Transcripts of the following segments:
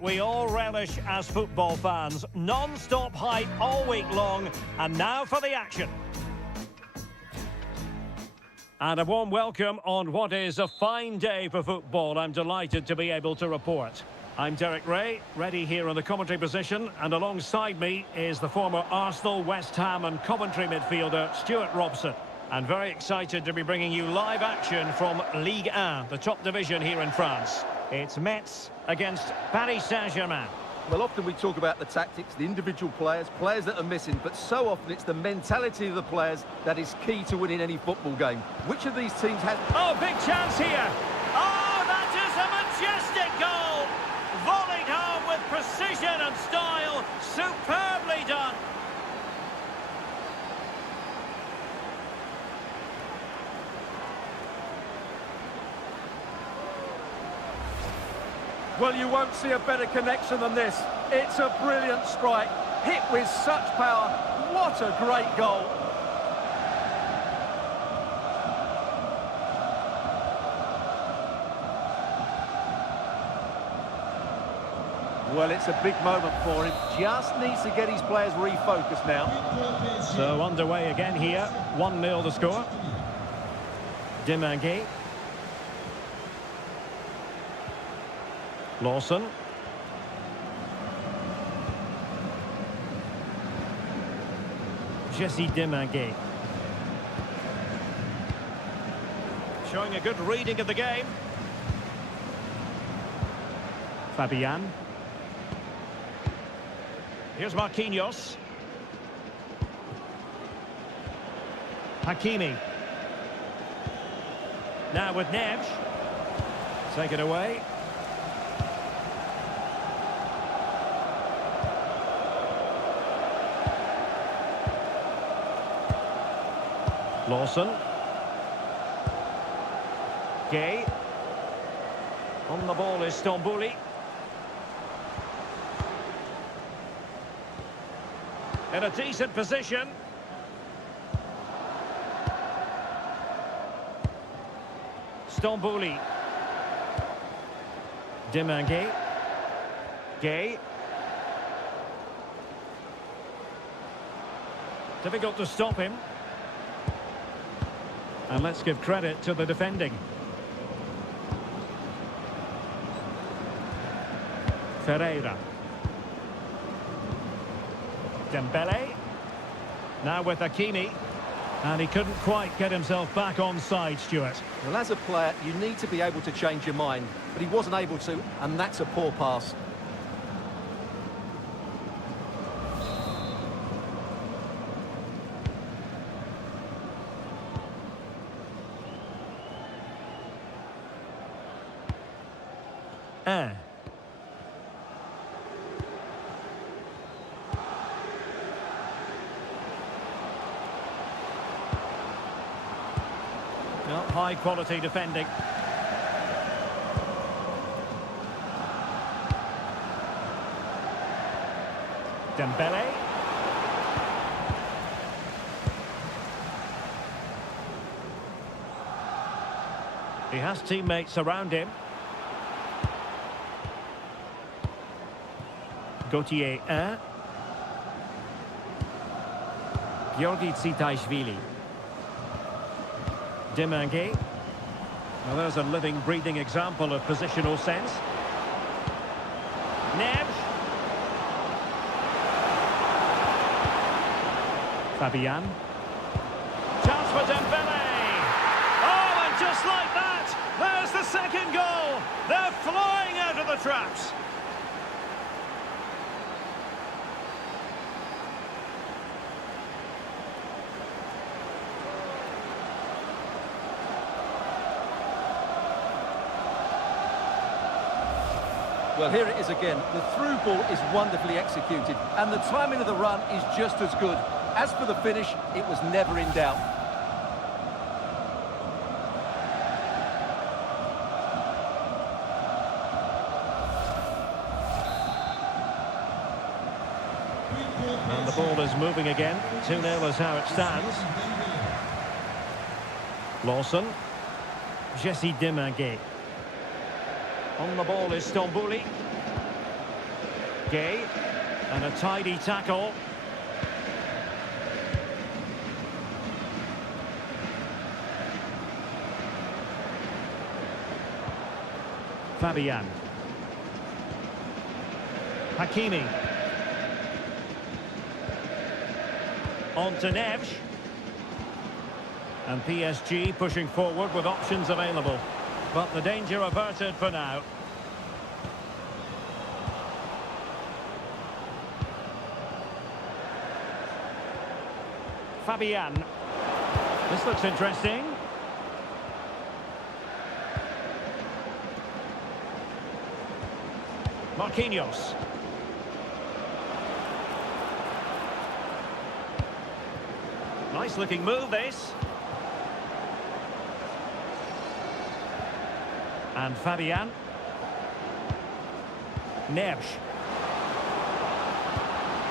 we all relish as football fans. Non-stop hype all week long, and now for the action. And a warm welcome on what is a fine day for football. I'm delighted to be able to report. I'm Derek Ray, ready here in the commentary position, and alongside me is the former Arsenal, West Ham and Coventry midfielder Stuart Robson. And very excited to be bringing you live action from Ligue 1, the top division here in France. It's Metz against Paris Saint-Germain. Well, often we talk about the tactics, the individual players that are missing, but so often it's the mentality of the players that is key to winning any football game. Which of these teams has... Oh, big chance here! Oh, that is a majestic goal! Volleyed home with precision and style, superbly done! Well, you won't see a better connection than this. It's a brilliant strike, hit with such power. What a great goal. Well, it's a big moment for him. Just needs to get his players refocused now. So underway again here. 1-0 the score. Demanguet. Lawson. Jesse Demanguet. Showing a good reading of the game. Fabian. Here's Marquinhos. Hakimi. Now with Neves. Take it away. Lawson. Gay. On the ball is Stambouli. In a decent position. Stambouli. Demanguet. Gay. Difficult to stop him. And let's give credit to the defending. Ferreira. Dembele. Now with Hakimi. And he couldn't quite get himself back on side, Stuart. Well, as a player, you need to be able to change your mind. But he wasn't able to, and that's a poor pass. Well, high quality defending. Dembele. He has teammates around him. Gauthier 1. Georgi Tsitaishvili. Demanguet. Well, there's a living, breathing example of positional sense. Neves. Fabian. Chance for Dembele. Oh, and just like that, there's the second goal. They're flying out of the traps. Well, here it is again. The through ball is wonderfully executed, and the timing of the run is just as good. As for the finish, it was never in doubt. And the ball is moving again. 2-0 is how it stands. Lawson. Jesse Demanguet. On the ball is Stambouli. Gay. And a tidy tackle. Fabian. Hakimi. On to Neves. And PSG pushing forward with options available. But the danger averted for now. Fabian. This looks interesting. Marquinhos. Nice looking move, this. And Fabian. Neves.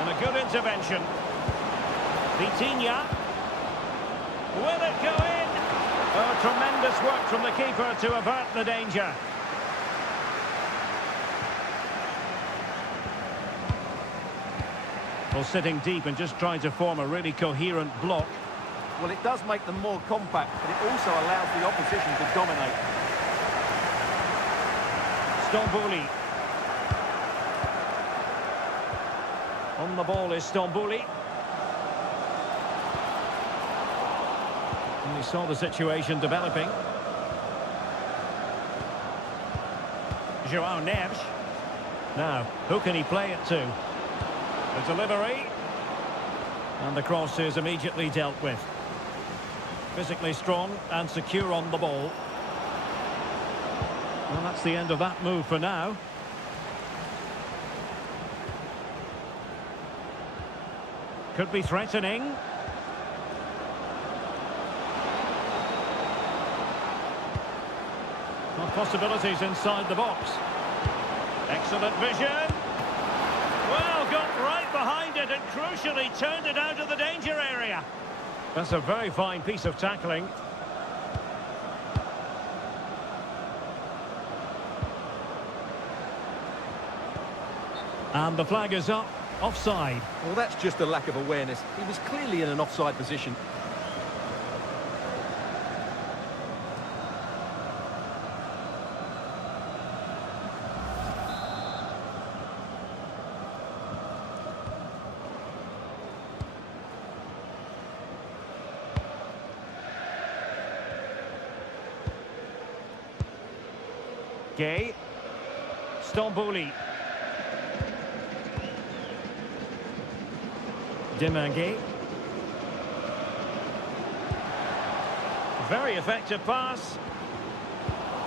And a good intervention. Vitinha. Will it go in? Oh, tremendous work from the keeper to avert the danger. Well, sitting deep and just trying to form a really coherent block. Well, it does make them more compact, but it also allows the opposition to dominate. Stambouli. On the ball is Stambouli. And we saw the situation developing. João Neves. Now, who can he play it to? The delivery. And the cross is immediately dealt with. Physically strong and secure on the ball. Well, that's the end of that move for now. Could be threatening. Well, possibilities inside the box. Excellent vision. Well, got right behind it and crucially turned it out of the danger area. That's a very fine piece of tackling. And the flag is up. Offside. Well, that's just a lack of awareness. He was clearly in an offside position. Gay. Stambouli. Demanguet. Very effective pass.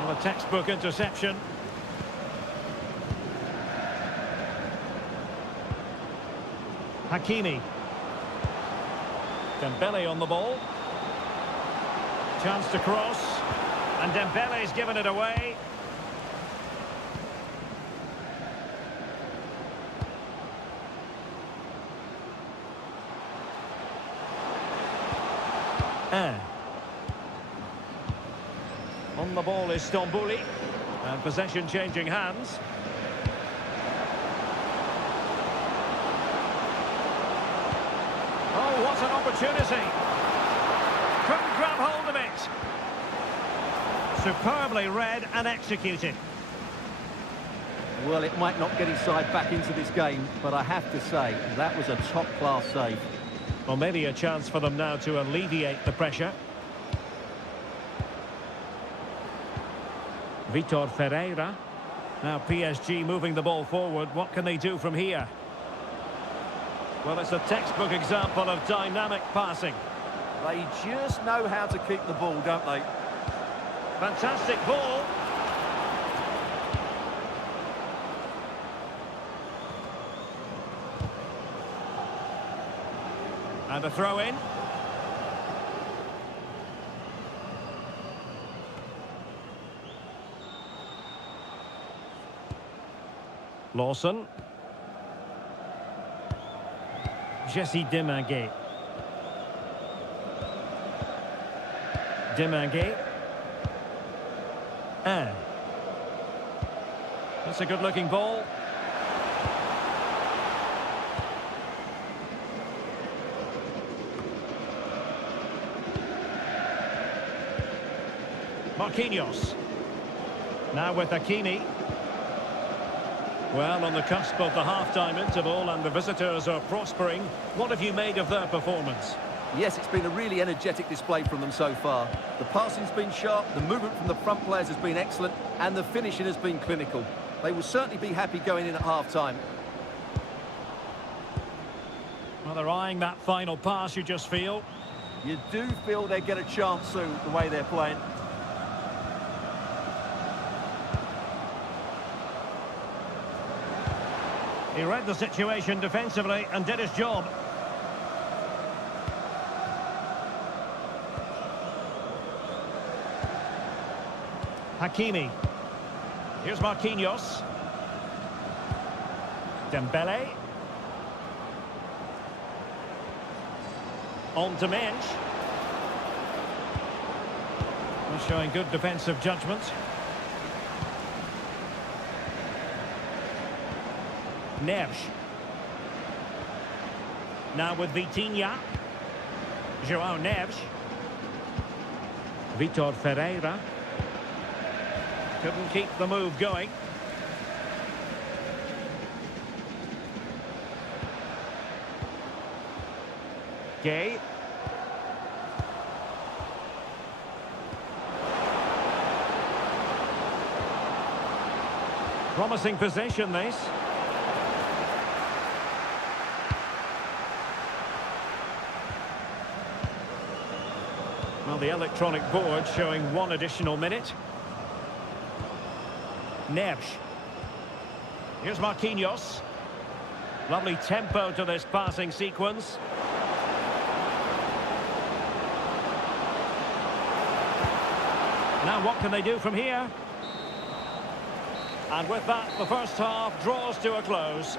And a textbook interception. Hakimi. Dembele on the ball. Chance to cross. And Dembele's given it away. On the ball is Stambouli. And possession changing hands. Oh, what an opportunity. Couldn't grab hold of it. Superbly read and executed. Well, it might not get his side back into this game, but I have to say, that was a top-class save. Well, maybe a chance for them now to alleviate the pressure. Vitor Ferreira. Now PSG moving the ball forward. What can they do from here? Well, it's a textbook example of dynamic passing. They just know how to keep the ball, don't they? Fantastic ball. And a throw in. Lawson. Jesse Demanguet. Demanguet. That's a good-looking ball. Marquinhos. Now with Hakimi. Well, on the cusp of the half-time interval and the visitors are prospering. What have you made of their performance? Yes, it's been a really energetic display from them so far. The passing's been sharp, the movement from the front players has been excellent, and the finishing has been clinical. They will certainly be happy going in at half-time. Well, they're eyeing that final pass, you just feel. You do feel they get a chance soon, the way they're playing. He read the situation defensively and did his job. Hakimi. Here's Marquinhos. Dembele. On to Mensch. Showing good defensive judgment. Neves. Now with Vitinha. João Neves. Vitor Ferreira. Couldn't keep the move going. Gay. Promising possession, this. Well, the electronic board showing one additional minute. Neves. Here's Marquinhos. Lovely tempo to this passing sequence. Now what can they do from here? And with that, the first half draws to a close.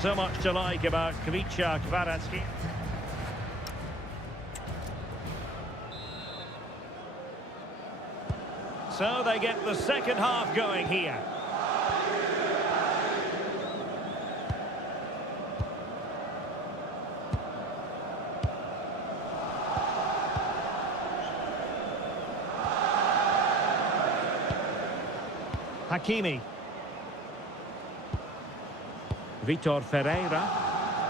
So much to like about Kvicha Kvaratskhelia. So they get the second half going here. Hakimi. Vitor Ferreira.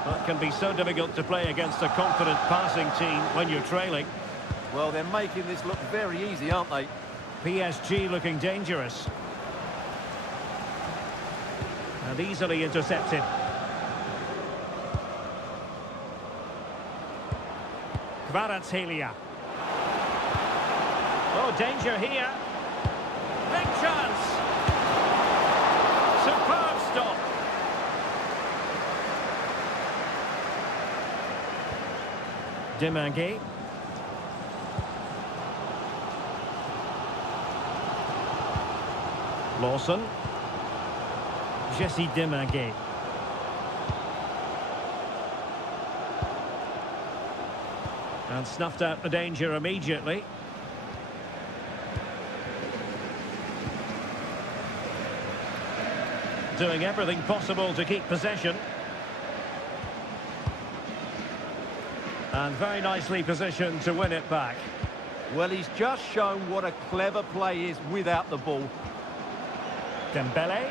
Well, it can be so difficult to play against a confident passing team when you're trailing. Well, they're making this look very easy, aren't they? PSG looking dangerous. And easily intercepted. Kvaratskhelia. Oh, danger here. Big chance. Superb stop. Demanguet. Lawson. Jesse Demanguet. And snuffed out the danger immediately. Doing everything possible to keep possession. And very nicely positioned to win it back. Well, he's just shown what a clever play is without the ball. Dembele.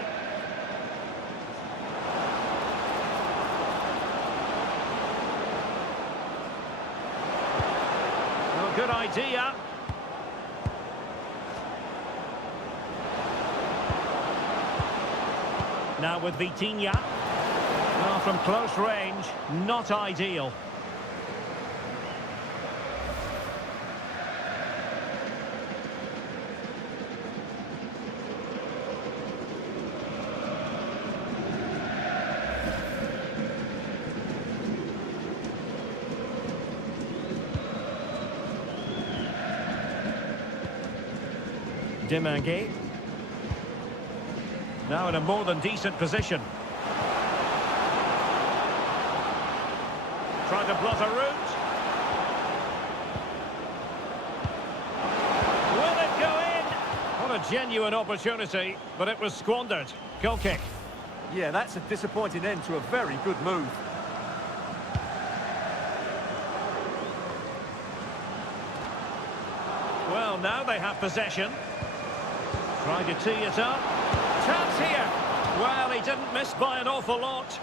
Oh, good idea. Now with Vitinha. Well, from close range, not ideal. Demanguet. Now in a more than decent position. Trying to block a route. Will it go in? What a genuine opportunity, but it was squandered. Goal kick. Yeah, that's a disappointing end to a very good move. now they have possession. Trying to tee it up. Chance here. Well, he didn't miss by an awful lot.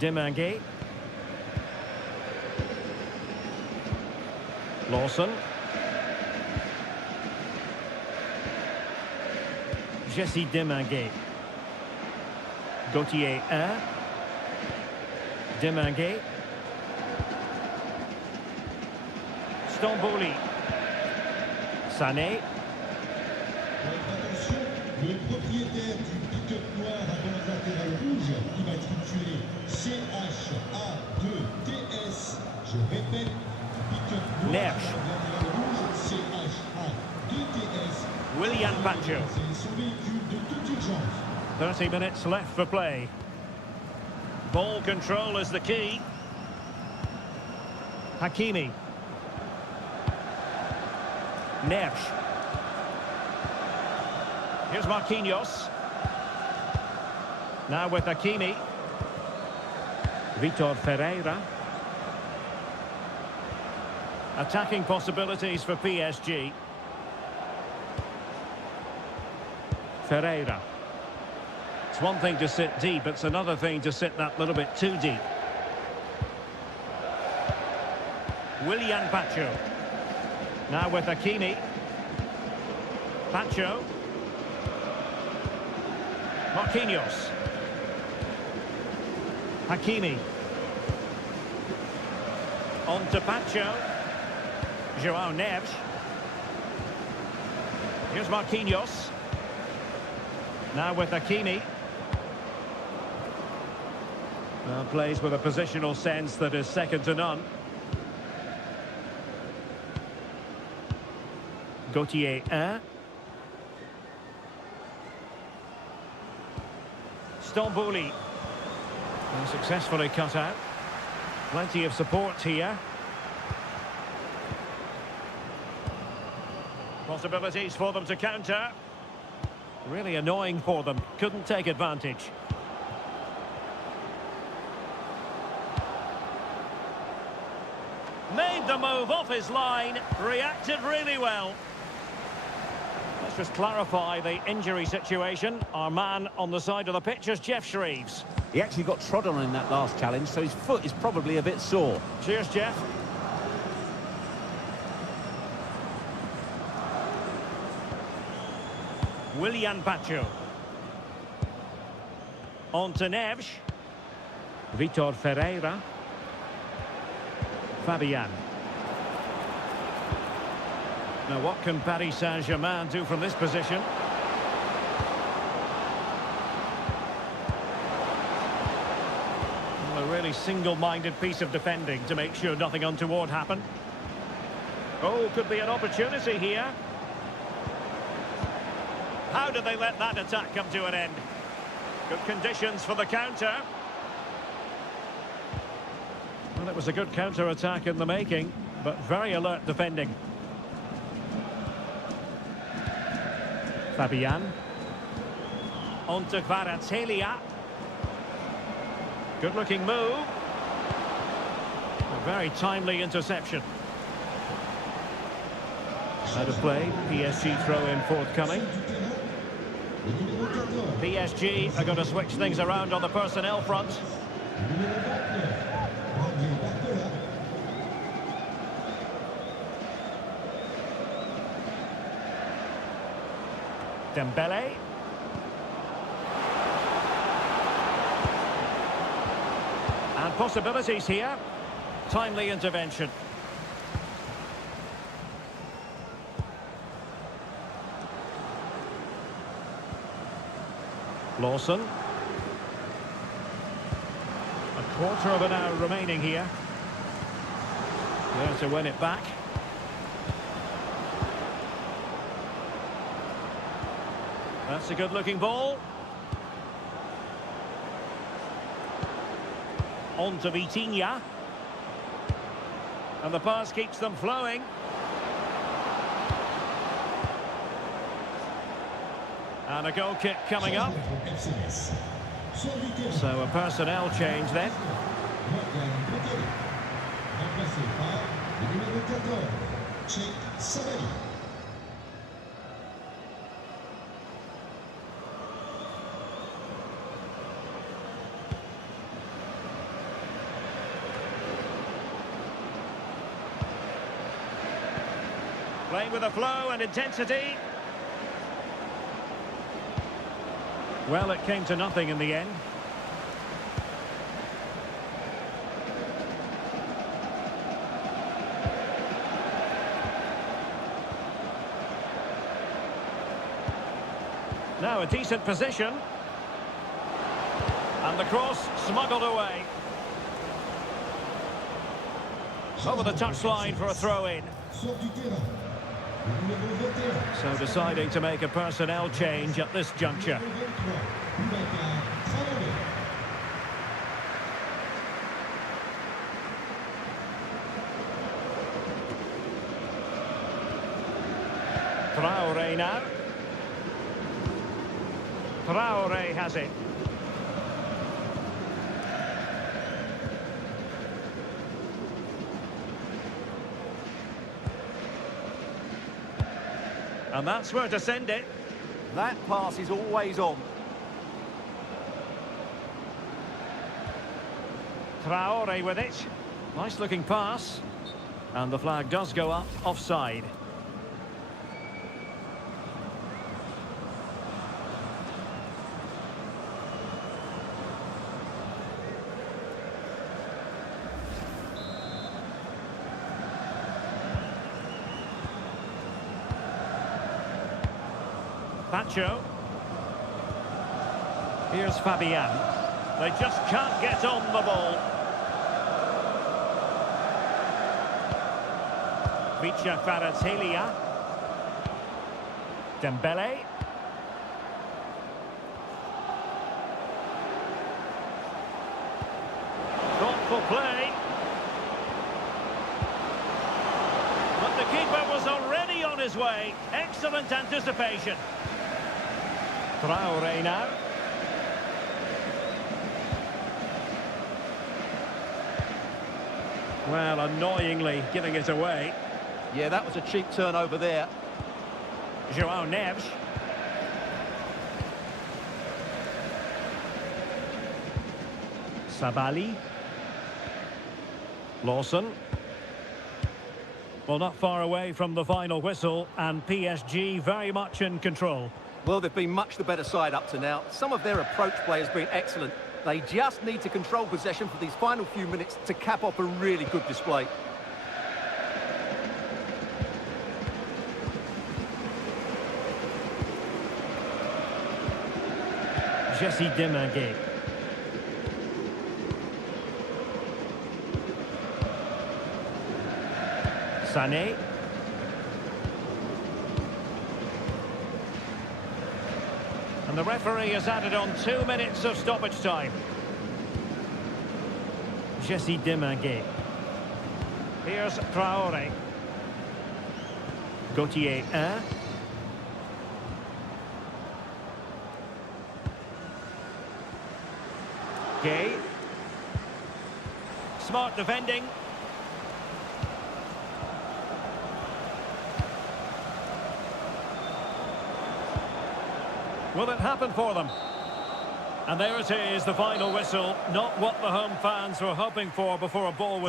Demangue. Lawson. Jesse Demangue. Gauthier 1. Demangue. Stambouli. Sané. Attention, le propriétaire du pick-up noir à bande latérale rouge, qui va être tué CHA2TS. Je répète, pick-up noir Neves. à bande latérale rouge, CHA2TS. Willian Pacho. C'est son véhicule de toute urgence. 30 minutes left for play. Ball control is the key. Hakimi. Neves. Here's Marquinhos. Now with Hakimi. Vitor Ferreira. Attacking possibilities for PSG. Ferreira. It's one thing to sit deep, it's another thing to sit that little bit too deep. Willian Pacho. Now with Hakimi. Pacho. Marquinhos. Hakimi. On to Pacho. João Neves. Here's Marquinhos. Now with Hakimi. Plays with a positional sense that is second to none. Gauthier 1. Stambouli. Successfully cut out. Plenty of support here. Possibilities for them to counter. Really annoying for them. Couldn't take advantage. Made the move off his line. Reacted really well. Let's just clarify the injury situation. Our man on the side of the pitch is Jeff Shreves. He actually got trod on in that last challenge, so his foot is probably a bit sore. Cheers, Jeff. Willian Pacho. On to Neves. Vitor Ferreira. Fabian. Now what can Paris Saint-Germain do from this position? Well, a really single-minded piece of defending to make sure nothing untoward happened. Oh, could be an opportunity here. How did they let that attack come to an end? Good conditions for the counter. Well, it was a good counter-attack in the making, but very alert defending. Fabian. On to Kvaratskhelia. Good-looking move. A very timely interception. Out of play, PSG throw-in forthcoming. PSG are going to switch things around on the personnel front. Dembele. And possibilities here. Timely intervention. Lawson. A quarter of an hour remaining here. There to win it back. That's a good-looking ball. On to Vitinha. And the pass keeps them flowing. And a goal kick coming up. So a personnel change then. Playing with a flow and intensity. Well, it came to nothing in the end. Now a decent position. And the cross smuggled away. Over the touchline for a throw-in. So deciding to make a personnel change at this juncture. Traoré now. Traoré has it. And that's where to send it. That pass is always on. Traoré with it. Nice looking pass. And the flag does go up offside. Pacho. Here's Fabian. They just can't get on the ball. Vicha Kvaratskhelia. Dembele. Thoughtful play. But the keeper was already on his way. Excellent anticipation. Traoré now. Well, annoyingly giving it away. Yeah, that was a cheap turnover there. João Neves. Sabali. Lawson. Well, not far away from the final whistle, and PSG very much in control. Well, they've been much the better side up to now. Some of their approach play has been excellent. They just need to control possession for these final few minutes to cap off a really good display. Jesse Demanguet. Sané. And the referee has added on 2 minutes of stoppage time. Jesse Demanguet. Here's Traoré. Gauthier 1. Gay. Smart defending. Will it happen for them? And there it is, the final whistle. Not what the home fans were hoping for before a ball was